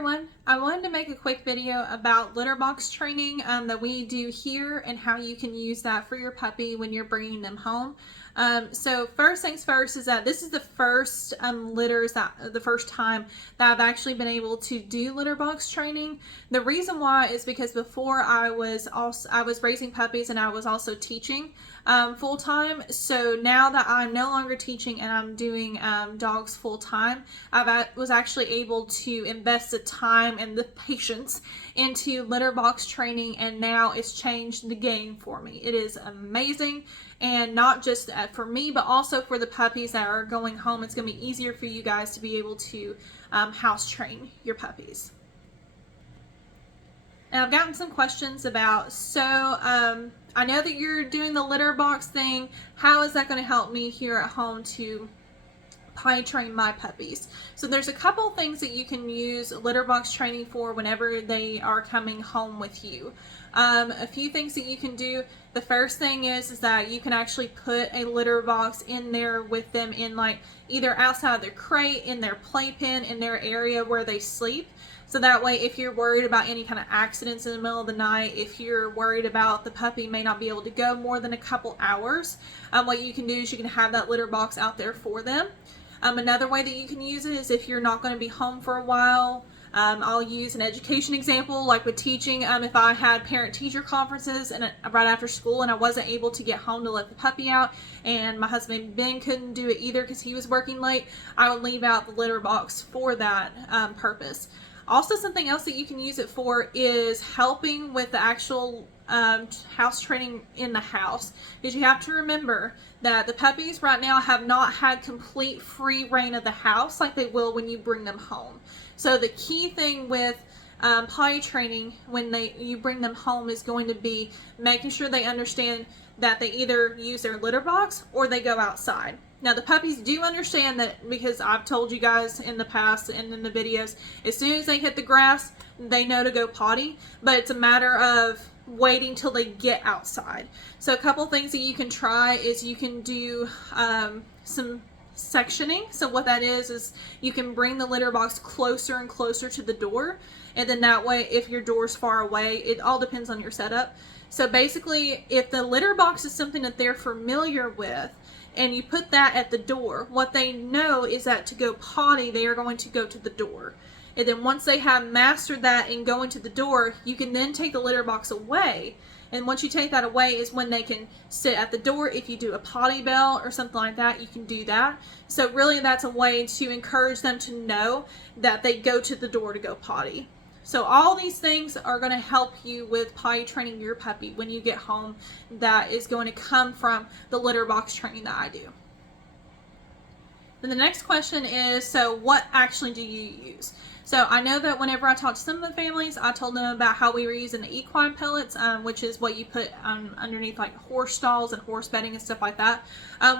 everyone. I wanted to make a quick video about litter box training that we do here and how you can use that for your puppy when you're bringing them home. So first things first is that this is the first the first time that I've actually been able to do litter box training. The reason why is because before I was raising puppies and I was also teaching full time. So now that I'm no longer teaching and I'm doing dogs full time, I was actually able to invest the time and the patience into litter box training, and now it's changed the game for me. It is amazing, and not just for me, but also for the puppies that are going home. It's going to be easier for you guys to be able to house train your puppies. And I've gotten some questions about, I know that you're doing the litter box thing. How is that going to help me here at home to potty train my puppies? So there's a couple things that you can use litter box training for whenever they are coming home with you. A few things that you can do. The first thing is that you can actually put a litter box in there with them, in like either outside of their crate, in their playpen, in their area where they sleep. So that way, if you're worried about any kind of accidents in the middle of the night, if you're worried about the puppy may not be able to go more than a couple hours, what you can do is you can have that litter box out there for them. Another way that you can use it is if you're not going to be home for a while. I'll use an education example, like with teaching. If I had parent-teacher conferences and right after school and I wasn't able to get home to let the puppy out, and my husband Ben couldn't do it either because he was working late, I would leave out the litter box for that purpose. Also, something else that you can use it for is helping with the actual house training in the house, because you have to remember that the puppies right now have not had complete free reign of the house like they will when you bring them home. So the key thing with potty training when you bring them home is going to be making sure they understand that they either use their litter box or they go outside. Now the puppies do understand that, because I've told you guys in the past and in the videos, as soon as they hit the grass, they know to go potty, but it's a matter of waiting till they get outside. So a couple things that you can try is you can do some sectioning. So what that is you can bring the litter box closer and closer to the door, and then that way, if your door's far away, it all depends on your setup. So basically, if the litter box is something that they're familiar with and you put that at the door, what they know is that to go potty, they are going to go to the door. And then once they have mastered that and go into the door, you can then take the litter box away. And once you take that away is when they can sit at the door. If you do a potty bell or something like that, you can do that. So really, that's a way to encourage them to know that they go to the door to go potty. So all these things are going to help you with potty training your puppy when you get home. That is going to come from the litter box training that I do. Then the next question is, so what actually do you use? So I know that whenever I talked to some of the families, I told them about how we were using the equine pellets, which is what you put underneath like horse stalls and horse bedding and stuff like that.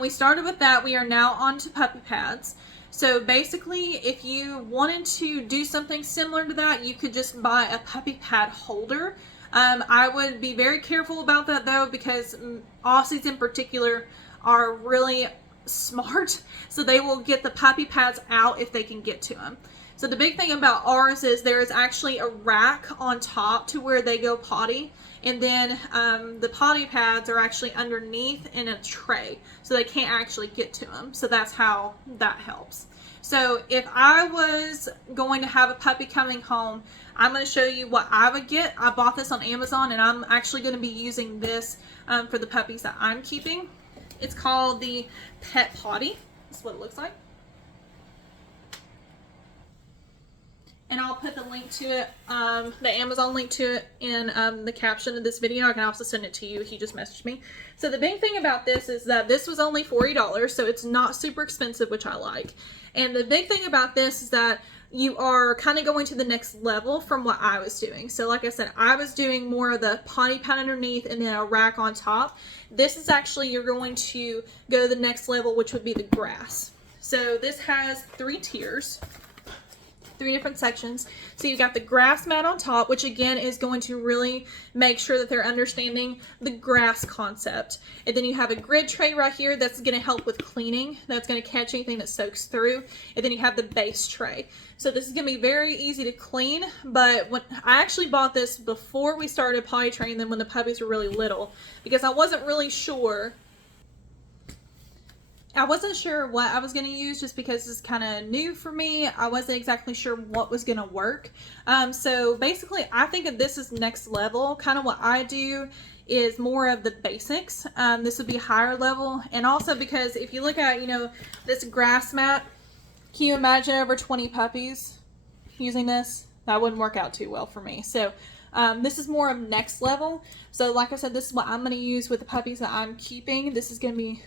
We started with that. We are now on to puppy pads. So basically, if you wanted to do something similar to that, you could just buy a puppy pad holder. I would be very careful about that though, because Aussies in particular are really smart, so they will get the puppy pads out if they can get to them. So the big thing about ours is there is actually a rack on top to where they go potty, and then the potty pads are actually underneath in a tray, so they can't actually get to them. So that's how that helps. So if I was going to have a puppy coming home, I'm going to show you what I would get. I bought this on Amazon, and I'm actually going to be using this for the puppies that I'm keeping. It's called the Pet Potty. That's what it looks like. And I'll put the link to it, the Amazon link to it, in the caption of this video. I can also send it to you if you just message me. So the big thing about this is that this was only $40, so it's not super expensive, which I like. And the big thing about this is that you are kind of going to the next level from what I was doing. So like I said, I was doing more of the potty pad underneath and then a rack on top. This is actually, you're going to go to the next level, which would be the grass. So this has 3 tiers. 3 different sections. So you've got the grass mat on top, which again is going to really make sure that they're understanding the grass concept. And then you have a grid tray right here that's going to help with cleaning. That's going to catch anything that soaks through. And then you have the base tray. So this is going to be very easy to clean, but when I actually bought this before we started potty training them, when the puppies were really little, because I wasn't really sure. I wasn't sure what I was going to use, just because it's kind of new for me. I wasn't exactly sure what was going to work. So basically, I think that this is next level. Kind of what I do is more of the basics. This would be higher level. And also because if you look at, you know, this grass mat, can you imagine over 20 puppies using this? That wouldn't work out too well for me. So this is more of next level. So like I said, this is what I'm going to use with the puppies that I'm keeping. This is going to be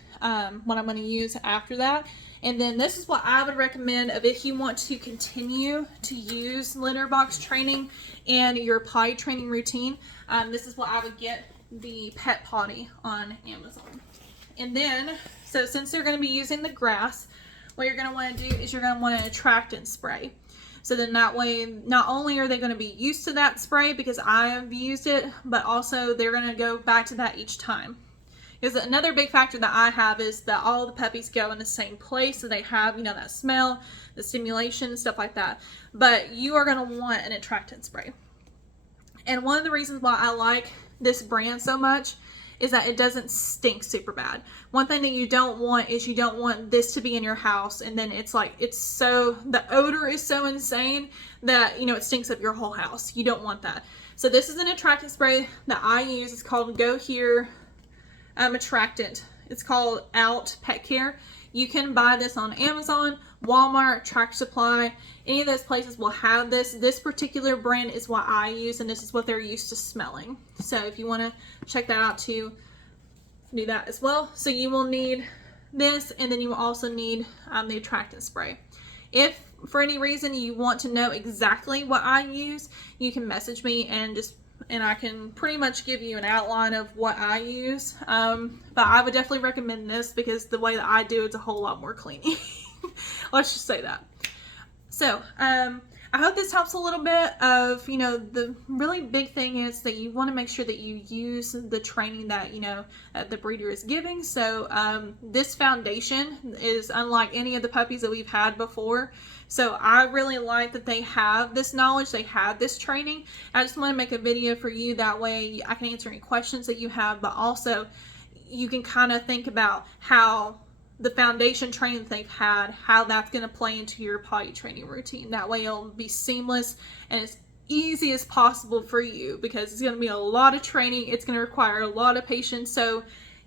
what I'm going to use after that. And then this is what I would recommend of if you want to continue to use litter box training and your potty training routine. This is what I would get, the Pet Potty on Amazon. And then, so since they're going to be using the grass, what you're going to want to do is you're going to want to attractant spray. So then that way, not only are they going to be used to that spray because I have used it, but also they're going to go back to that each time. Because another big factor that I have is that all the puppies go in the same place, so they have, you know, that smell, the stimulation, stuff like that. But you are going to want an attractant spray. And one of the reasons why I like this brand so much is that it doesn't stink super bad. One thing that you don't want is you don't want this to be in your house and then it's like, the odor is so insane that, you know, it stinks up your whole house. You don't want that. So this is an attractant spray that I use. It's called Go Here Attractant. It's called Out Pet Care. You can buy this on Amazon, Walmart, Tractor Supply. Any of those places will have this. This particular brand is what I use, and this is what they're used to smelling. So if you want to check that out too, do that as well. So you will need this, and then you will also need the attractant spray. If for any reason you want to know exactly what I use, you can message me and I can pretty much give you an outline of what I use. But I would definitely recommend this because the way that I do it's a whole lot more cleaning. Let's just say that. So, I hope this helps a little bit of, you know, the really big thing is that you want to make sure that you use the training that, you know, the breeder is giving. So, this foundation is unlike any of the puppies that we've had before. So I really like that they have this knowledge, they have this training. I just want to make a video for you, that way I can answer any questions that you have, but also you can kind of think about how the foundation training that they've had, how that's going to play into your potty training routine. That way it'll be seamless and as easy as possible for you, because it's going to be a lot of training. It's going to require a lot of patience. So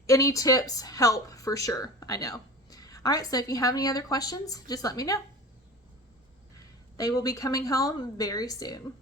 any tips help for sure, I know. All right, so if you have any other questions, just let me know. They will be coming home very soon.